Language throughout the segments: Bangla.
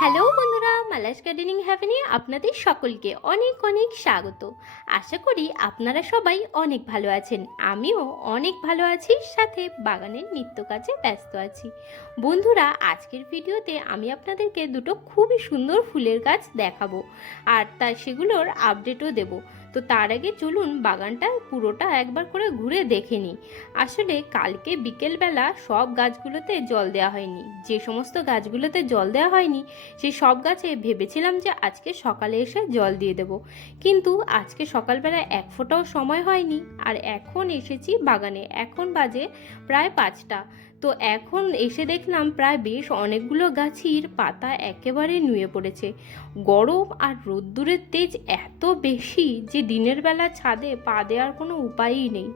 হ্যালো বন্ধুরা, মালাস গার্ডেনিং হ্যাভেনে আপনাদের সকলকে অনেক অনেক স্বাগত। আশা করি আপনারা সবাই অনেক ভালো আছেন। আমিও অনেক ভালো আছি, সাথে বাগানের নিত্য কাজে ব্যস্ত আছি। বন্ধুরা, আজকের ভিডিওতে আমি আপনাদেরকে দুটো খুবই সুন্দর ফুলের গাছ দেখাবো, আর সেগুলোর আপডেটও দেব। তো তার আগে চলুন বাগানটা পুরোটা একবার করে ঘুরে দেখে নিই। আসলে কালকে বিকেলবেলা সব গাছগুলোতে জল দেওয়া হয়নি। যে সমস্ত গাছগুলোতে জল দেওয়া হয়নি সেই সব গাছে ভেবেছিলাম যে আজকে সকালে এসে জল দিয়ে দেব, কিন্তু আজকে সকালবেলা এক ফোঁটাও সময় হয়নি। আর এখন এসেছি বাগানে, এখন বাজে প্রায় 5টা। তো এখন এসে দেখলাম প্রায় বেশ অনেকগুলো গাছের পাতা একেবারে নুয়ে পড়েছে। গরম আর রোদ্দুরের তেজ এত বেশি যে দিনের বেলা ছাদে পা দেওয়ার কোনো উপায়ই নেই।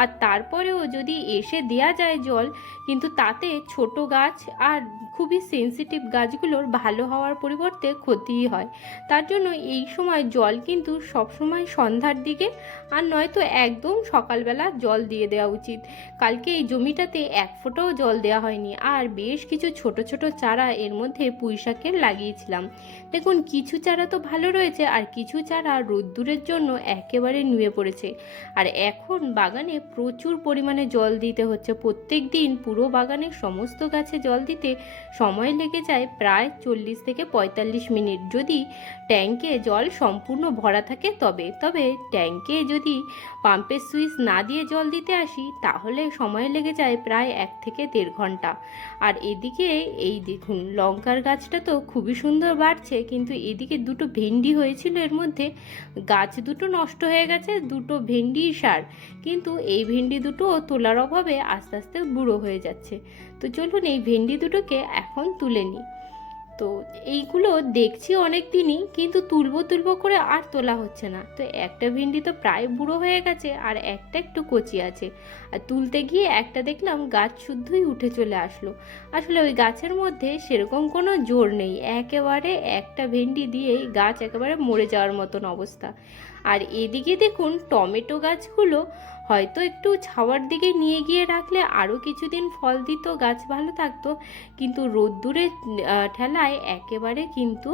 আর তারপরেও যদি এসে দেয়া যায় জল, কিন্তু তাতে ছোট গাছ আর খুবই সেন্সিটিভ গাছগুলোর ভালো হওয়ার পরিবর্তে ক্ষতিই হয়। তার জন্য এই সময় জল কিন্তু সবসময় সন্ধ্যার দিকে, আর নয়তো একদম সকালবেলা জল দিয়ে দেওয়া উচিত। কালকে এই জমিটাতে এক ফোঁটাও জল দেওয়া হয়নি। আর বেশ কিছু ছোট ছোট চারা এর মধ্যে পুঁইশাকের লাগিয়েছিলাম। দেখুন, কিছু চারা তো ভালো রয়েছে, আর কিছু চারা রোদ্দুরের জন্য একেবারে নুয়ে পড়েছে। আর এখন বাগানে প্রচুর পরিমাণে জল দিতে হচ্ছে। প্রত্যেক দিন পুরো বাগানের সমস্ত গাছে জল দিতে সময় লেগে যায় প্রায় 40 থেকে 45 মিনিট, যদি ট্যাঙ্কে জল সম্পূর্ণ ভরা থাকে তবে ট্যাঙ্কে যদি পাম্পের সুইচ না দিয়ে জল দিতে আসি তাহলে সময় লেগে যায় প্রায় 1 থেকে 1.5 ঘন্টা। আর এদিকে এই দেখুন, লঙ্কার গাছটা তো খুবই সুন্দর বাড়ছে, কিন্তু এদিকে দুটো ভেন্ডি হয়েছিল, এর মধ্যে গাছ দুটো নষ্ট হয়ে গেছে, দুটো ভেন্ডি সার। কিন্তু এই ভেন্ডি দুটো তোলার অভাবে আস্তে আস্তে বুড়ো হয়ে যাচ্ছে। তো চলুন এই ভেন্ডি দুটোকে এখন তুলে নিই। তো এইগুলো দেখছি অনেক দিনই, কিন্তু তুলবো করে আর তোলা হচ্ছে না। তো একটা ভেন্ডি তো প্রায় বুড়ো হয়ে গেছে, আর একটা একটু কচি আছে। আর তুলতে গিয়ে একটা দেখলাম গাছ শুদ্ধই উঠে চলে আসলো। আসলে ওই গাছের মধ্যে সেরকম কোনো জোর নেই, একেবারে একটা ভেন্ডি দিয়েই গাছ একেবারে মরে যাওয়ার মতন অবস্থা। আর এদিকে দেখুন টমেটো গাছগুলো হয়তো একটু ছাওয়ার দিকে নিয়ে গিয়ে রাখলে আরও কিছুদিন ফল দিত, গাছ ভালো থাকতো, কিন্তু রোদ্দুরের ঠেলায় একেবারে কিন্তু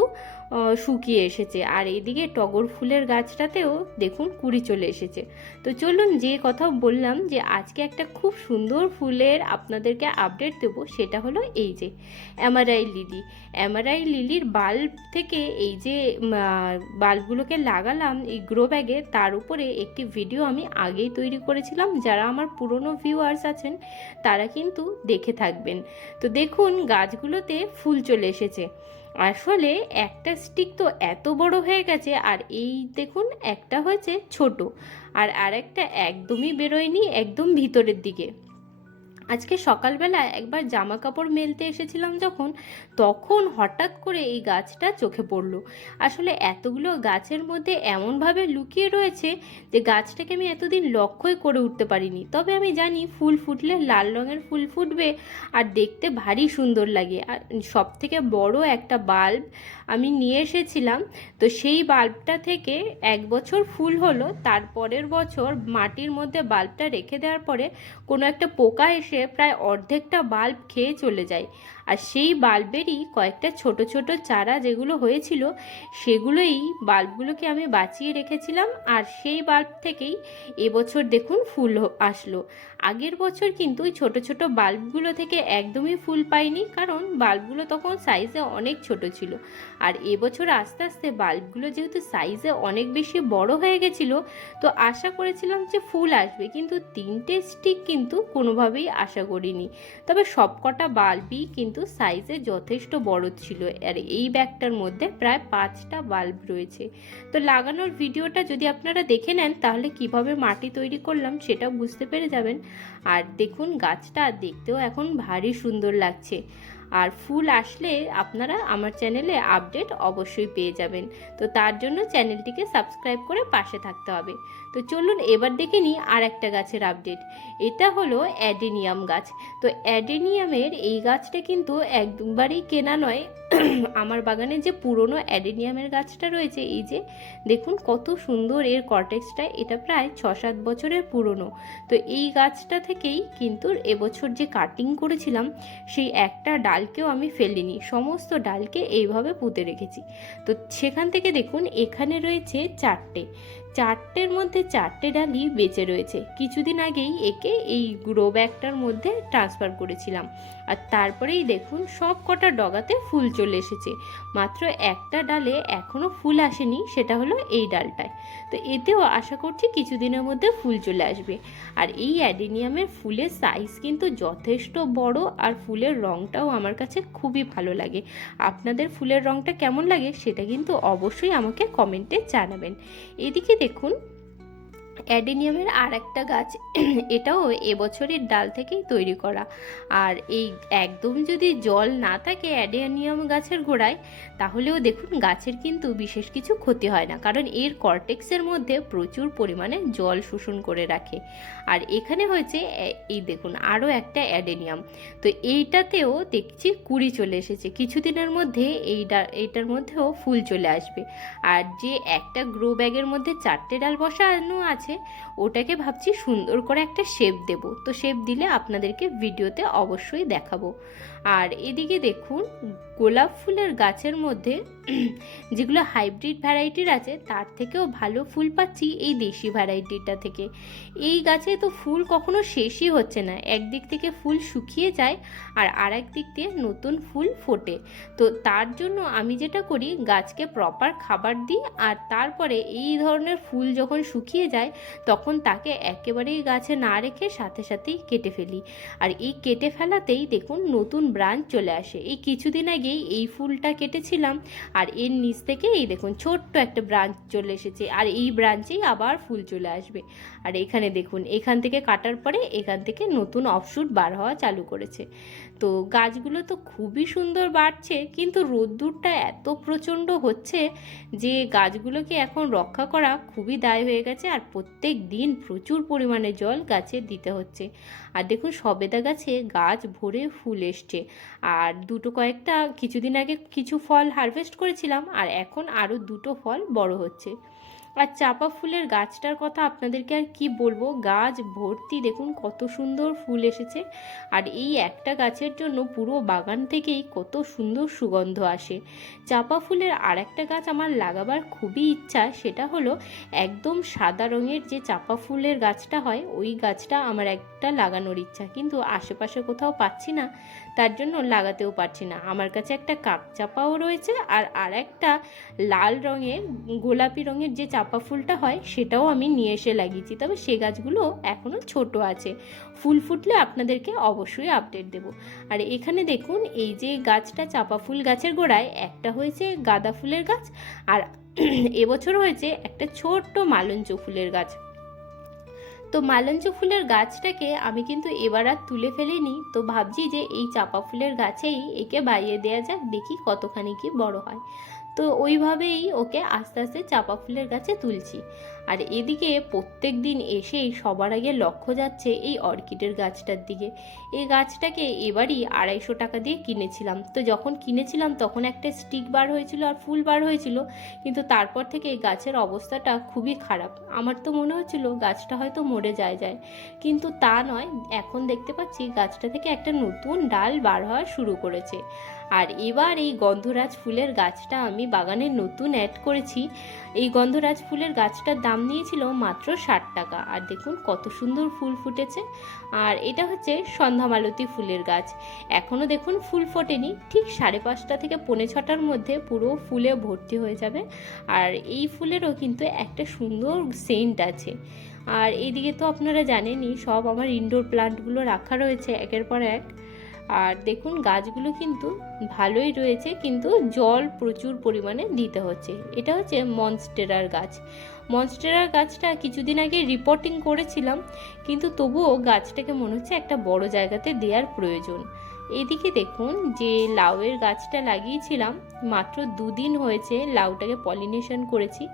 শুকিয়ে এসেছে। আর এদিকে টগর ফুলের গাছটাতেও দেখুন কুড়ি চলে এসেছে। তো চলুন, যে কথা বললাম যে আজকে একটা খুব সুন্দর ফুলের আপনাদেরকে আপডেট দেব, সেটা হলো এই যে অ্যামারাই লিলির বাল্ব থেকে এই যে বাল্বগুলোকে লাগালাম এই গ্রো ব্যাগে, তার উপরে একটি ভিডিও আমি আগেই তৈরি করেছিলাম। যারা আমার পুরনো ভিউয়ার্স আছেন তারা কিন্তু দেখে থাকবেন। তো দেখুন গাছগুলোতে ফুল চলে এসেছে। আসলে একটা স্টিক তো এত বড় হয়ে গেছে, আর এই দেখুন একটা হয়েছে ছোট, আর আরেকটা একদমই বেরোয়নি, একদম ভিতরের দিকে। আজকে সকালবেলা একবার জামা কাপড় মেলতে এসেছিলাম যখন, তখন হঠাৎ করে এই গাছটা চোখে পড়লো। আসলে এতগুলো গাছের মধ্যে এমনভাবে লুকিয়ে রয়েছে যে গাছটাকে আমি এতদিন লক্ষ্যই করে উঠতে পারিনি। তবে আমি জানি ফুল ফুটলে লাল রঙের ফুল ফুটবে, আর দেখতে ভারী সুন্দর লাগে। আর সব থেকে বড় একটা বাল্ব আমি নিয়ে এসেছিলাম। তো সেই বাল্বটা থেকে 1 বছর ফুল হলো, তারপরের বছর মাটির মধ্যে বাল্বটা রেখে দেওয়ার পরে কোনো একটা পোকা এসে প্রায় অর্ধেকটা বাল্ব খেয়ে চলে যায়। আর সেই বাল্বেরই কয়েকটা ছোট ছোট চারা যেগুলো হয়েছিল, সেগুলোই বাল্বগুলোকে আমি বাঁচিয়ে রেখেছিলাম। আর সেই বাল্ব থেকেই এবছর দেখুন ফুল আসলো। আগের বছর কিন্তু ওই ছোট ছোট বাল্বগুলো থেকে একদমই ফুল পাইনি, কারণ বাল্বগুলো তখন সাইজে অনেক ছোট ছিল। আর এবছর আস্তে আস্তে বাল্বগুলো যেহেতু সাইজে অনেক বেশি বড় হয়ে গেছিলো, তো আশা করেছিলাম যে ফুল আসবে, কিন্তু 3টে স্টিক কিন্তু কোনোভাবেই আশা করিনি। তবে সবকটা বাল্বই কিন্তু সাইজে যথেষ্ট বড় ছিল। আর এই ব্যাগটার মধ্যে প্রায় 5টা বাল্ব রয়েছে। তো লাগানোর ভিডিওটা যদি আপনারা দেখে নেন তাহলে কিভাবে মাটি তৈরি করলাম সেটা বুঝতে পেরে যাবেন। আর দেখুন গাছটা দেখতেও এখন ভারী সুন্দর লাগছে। আর ফুল আসলে আপনারা আমার চ্যানেলে আপডেট অবশ্যই পেয়ে যাবেন। তো তার জন্য চ্যানেলটিকে সাবস্ক্রাইব করে পাশে থাকতে হবে। তো চলুন এবার দেখে নিই আর একটা গাছের আপডেট। এটা হলো অ্যাডেনিয়াম গাছ। তো অ্যাডেনিয়ামের এই গাছটা কিন্তু একবারই কেনা নয়, আমার বাগানে যে পুরনো অ্যাডেনিয়ামের গাছটা রয়েছে, এই যে দেখুন কত সুন্দর এর কর্টেক্সটা, এটা প্রায় 6-7 বছরের পুরনো। তো এই গাছটা থেকেই কিন্তু এবছর যে কাটিং করেছিলাম সেই একটা ডালকেও আমি ফেলিনি, সমস্ত ডালকে এইভাবে পুঁতে রেখেছি। তো সেখান থেকে দেখুন এখানে রয়েছে চারটের মধ্যে 4টে ডালই বেঁচে রয়েছে। কিছুদিন আগেই একে এই গ্রো ব্যাগটার মধ্যে ট্রান্সফার করেছিলাম, আর তারপরেই দেখুন সব কটা ডগাতে ফুল চলে এসেছে। মাত্র একটা ডালে এখনও ফুল আসেনি, সেটা হলো এই ডালটায়। তো এতেও আশা করছি কিছুদিনের মধ্যে ফুল চলে আসবে। আর এই অ্যাডেনিয়ামের ফুলের সাইজ কিন্তু যথেষ্ট বড়, আর ফুলের রঙটাও আমার কাছে খুবই ভালো লাগে। আপনাদের ফুলের রঙটা কেমন লাগে সেটা কিন্তু অবশ্যই আমাকে কমেন্টে জানাবেন। এদিকে দেখুন অ্যাডেনিয়ামের আর একটা গাছ, এটাও এবছরের ডাল থেকেই তৈরি করা। আর এই একদম যদি জল না থাকে অ্যাডেনিয়াম গাছের গোড়ায়, তাহলেও দেখুন গাছের কিন্তু বিশেষ কিছু ক্ষতি হয় না, কারণ এর কর্টেক্সের মধ্যে প্রচুর পরিমাণে জল শোষণ করে রাখে। আর এখানে হয়েছে এই দেখুন আরও একটা অ্যাডেনিয়াম। তো এইটাতেও দেখছি কুড়ি চলে এসেছে, কিছুদিনের মধ্যে এইটার মধ্যেও ফুল চলে আসবে। আর যে একটা গ্রো ব্যাগের মধ্যে 4টে ডাল বসানো আছে, ওটাকে ভাবছি সুন্দর করে একটা শেপ দেব। তো শেপ দিলে আপনাদেরকে ভিডিওতে অবশ্যই দেখাবো। আর এদিকে দেখুন গোলাপ ফুলের গাছের মধ্যে যেগুলো হাইব্রিড ভ্যারাইটির আছে, তার থেকেও ভালো ফুল পাচ্ছি এই দেশি ভ্যারাইটিটা থেকে। এই গাছে তো ফুল কখনো শেষই হচ্ছে না, একদিক থেকে ফুল শুকিয়ে যায় আর আরেক দিক দিয়ে নতুন ফুল ফোটে। তো তার জন্য আমি যেটা করি, গাছকে প্রপার খাবার দিই, আর তারপরে এই ধরনের ফুল যখন শুকিয়ে যায় তখন তাকে একেবারেই গাছে না রেখে সাথে সাথেই কেটে ফেলি। আর এই কেটে ফেলাতেই দেখুন নতুন ব্রাঞ্চ চলে আসে। এই কিছুদিন আগেই এই ফুলটা কেটেছিলাম, আর এর নিচ থেকে এই দেখুন ছোট্ট একটা ব্রাঞ্চ চলে এসেছে, আর এই ব্রাঞ্চেই আবার ফুল চলে আসবে। আর এখানে দেখুন এখান থেকে কাটার পরে এখান থেকে নতুন অফশুট বার হওয়া চালু করেছে। তো গাছগুলো তো খুবই সুন্দর বাড়ছে, কিন্তু রোদ্দুরটা এত প্রচণ্ড হচ্ছে যে গাছগুলোকে এখন রক্ষা করা খুবই দায় হয়ে গেছে। আর প্রত্যেক দিন প্রচুর পরিমাণে জল গাছে দিতে হচ্ছে। আর দেখুন সবেদা গাছে গাছ ভরে ফুল এসছে, আর কয়েকটা কিছুদিন আগে কিছু ফল হারভেস্ট করেছিলাম, আর এখন আরও 2টো ফল বড় হচ্ছে। আর চাপা ফুলের গাছটার কথা আপনাদেরকে আর কি বলবো, গাছ ভর্তি দেখুন কত সুন্দর ফুল এসেছে। আর এই একটা গাছের জন্য পুরো বাগান থেকেই কত সুন্দর সুগন্ধ আসে। চাপা ফুলের আর একটা গাছ আমার লাগাবার খুবই ইচ্ছা, সেটা হলো একদম সাদা রঙের যে চাপা ফুলের গাছটা হয়, ওই গাছটা আমার একটা লাগানোর ইচ্ছা, কিন্তু আশেপাশে কোথাও পাচ্ছি না, তার জন্য লাগাতেও পারছি না। আমার কাছে একটা কাক চাপাও রয়েছে, আর একটা লাল রঙের গোলাপি রঙের যে চাপা ফুলটা হয় সেটাও আমি নিয়ে এসে লাগিয়েছি, তবে সে গাছগুলো এখনও ছোট আছে। ফুল ফুটলে আপনাদেরকে অবশ্যই আপডেট দেব। আর এখানে দেখুন এই যে গাছটা চাপা ফুল গাছের গোড়ায় একটা হয়েছে গাঁদা ফুলের গাছ, আর এবছর হয়েছে একটা ছোট্ট মালঞ্চ ফুলের গাছ। তো মালঞ্চ ফুলের গাছটাকে আমি কিন্তু এবার আর তুলে ফেলিনি, তো ভাবছি যে এই চাপা ফুলের গাছেই একে বাইয়ে দেওয়া যাক, দেখি কতখানি কি বড় হয়। তো ওইভাবেই ওকে আস্তে আস্তে চাপা ফুলের গাছে তুলছি। আর এদিকে প্রত্যেক দিন এসেই সবার আগে লক্ষ্য যাচ্ছে এই অর্কিডের গাছটার দিকে। এই গাছটাকে এবারই 250 টাকা দিয়ে কিনেছিলাম। তো যখন কিনেছিলাম তখন একটা স্টিক বার হয়েছিল আর ফুল বার হয়েছিল, কিন্তু তারপর থেকে এই গাছের অবস্থাটা খুবই খারাপ। আমার তো মনে হচ্ছিল গাছটা হয়তো মরে যায়, কিন্তু তা নয়, এখন দেখতে পাচ্ছি গাছটা থেকে একটা নতুন ডাল বার হওয়া শুরু করেছে। আর এবার এই গন্ধরাজ ফুলের গাছটা আমি বাগানে নতুন অ্যাড করেছি। এই গন্ধরাজ ফুলের গাছটার দাম নিয়েছিল মাত্র 60 টাকা, আর দেখুন কত সুন্দর ফুল ফুটেছে। আর এটা হচ্ছে সন্ধ্যামালতী ফুলের গাছ, এখনও দেখুন ফুল ফোটেনি, ঠিক 5:30 থেকে 5:45টার মধ্যে পুরো ফুলে ভর্তি হয়ে যাবে। আর এই ফুলেরও কিন্তু একটা সুন্দর সেন্ট আছে। আর এইদিকে তো আপনারা জানেনই সব আমার ইনডোর প্লান্টগুলো রাখা রয়েছে একের পর এক। আর দেখুন গাছগুলো কিন্তু ভালোই রয়েছে, কিন্তু জল প্রচুর পরিমাণে দিতে হচ্ছে। এটা হচ্ছে মনস্টেরার গাছ। মনস্টেরার গাছটা কিছুদিন আগে রিপোর্টিং করেছিলাম, কিন্তু তবুও গাছটাকে মনে হচ্ছে একটা বড় জায়গাতে দেওয়ার প্রয়োজন। এদিকে দেখুন যে লাউয়ের গাছটা লাগিয়েছিলাম, মাত্র 2 দিন হয়েছে লাউটাকে পলিনেশন করেছি।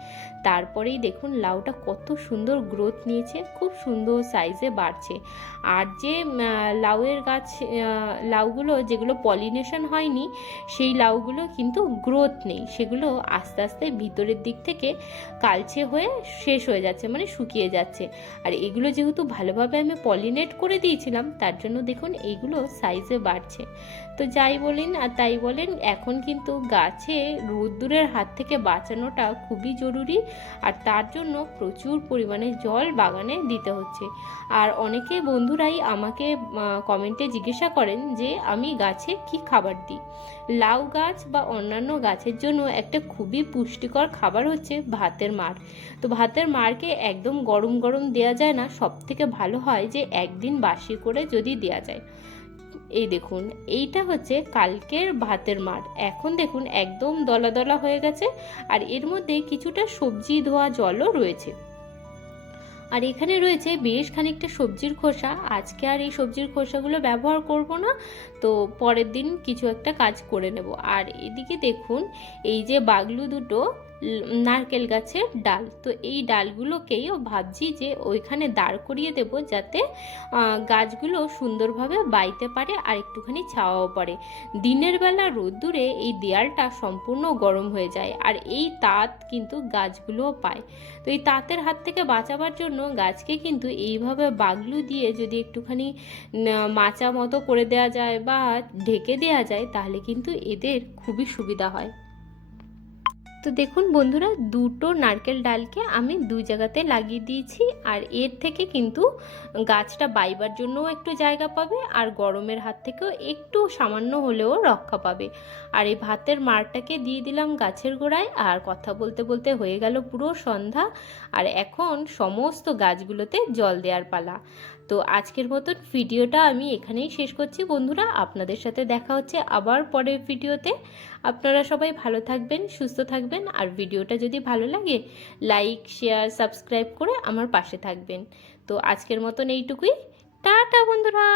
তারপরেই দেখুন লাউটা কত সুন্দর গ্রোথ নিয়েছে, খুব সুন্দর সাইজে বাড়ছে। আর যে লাউয়ের গাছ, লাউগুলো যেগুলো পলিনেশন হয়নি সেই লাউগুলো কিন্তু গ্রোথ নেই, সেগুলো আস্তে আস্তে ভিতরের দিক থেকে কালচে হয়ে শেষ হয়ে যাচ্ছে, মানে শুকিয়ে যাচ্ছে। আর এগুলো যেহেতু ভালোভাবে আমি পলিনেট করে দিয়েছিলাম, তার জন্য দেখুন এইগুলো সাইজে বাড়ছে। তো যাই বলেন আর তাই বলেন, এখন কিন্তু গাছে রোদ্দুরের হাত থেকে বাঁচানোটা খুবই জরুরি, আর তার জন্য প্রচুর পরিমাণে জল বাগানে দিতে হচ্ছে। আর অনেকে বন্ধুরাই আমাকে কমেন্টে জিজ্ঞাসা করেন যে আমি গাছে কি খাবার দিই। লাউ গাছ বা অন্যান্য গাছের জন্য একটা খুবই পুষ্টিকর খাবার হচ্ছে ভাতের মাড়। তো ভাতের মাড়কে একদম গরম গরম দেওয়া যায় না, সব থেকে ভালো হয় যে একদিন বাসি করে যদি দেওয়া যায়। এই দেখুন এইটা হচ্ছে কালকের ভাতের মাড়, এখন দেখুন একদম দলা দলা হয়ে গেছে, আর এর মধ্যে কিছুটা সবজি ধোয়া জলও রয়েছে। আর এখানে রয়েছে বেশ খানিকটা সবজির খোসা। আজকে আর এই সবজির খোসাগুলো ব্যবহার করব না, তো পরের দিন কিছু একটা কাজ করে নেব। আর এদিকে দেখুন এই যে বাগলু দুটো নারকেল গাছের ডাল, তো এই ডালগুলোকেই ভাবছি যে ওইখানে দাঁড় করিয়ে দেব, যাতে গাছগুলো সুন্দরভাবে বাইতে পারে আর একটুখানি ছাওয়াও পড়ে। দিনের বেলা রোদ্দুরে এই দেয়ালটা সম্পূর্ণ গরম হয়ে যায়, আর এই তাত কিন্তু গাছগুলোও পায়। তো এই তাতের হাত থেকে বাঁচাবার জন্য গাছকে কিন্তু এইভাবে বাগলু দিয়ে যদি একটুখানি মাচা মতো করে দেওয়া যায় বা ঢেকে দেওয়া যায়, তাহলে কিন্তু এদের খুবই সুবিধা হয়। তো দেখুন বন্ধুরা, দুটো নারকেল ডালকে আমি দুই জায়গাতে লাগিয়ে দিয়েছি, আর এর থেকে কিন্তু গাছটা বাইবার জন্যও একটু জায়গা পাবে, আর গরমের হাত থেকেও একটু সামান্য হলেও রক্ষা পাবে। আর এই ভাতের মাড়টাকে দিয়ে দিলাম গাছের গোড়ায়, আর কথা বলতে বলতে হয়ে গেল পুরো সন্ধ্যা। আর এখন সমস্ত গাছগুলোতে জল দেওয়ার পালা। তো আজকের মতন ভিডিওটা আমি এখানেই শেষ করছি বন্ধুরা, আপনাদের সাথে দেখা হচ্ছে আবার পরের ভিডিওতে। আপনারা সবাই ভালো থাকবেন, সুস্থ থাকবেন, আর ভিডিওটা যদি ভালো লাগে লাইক শেয়ার সাবস্ক্রাইব করে আমার পাশে থাকবেন। তো আজকের মতন এইটুকুই, টাটা বন্ধুরা।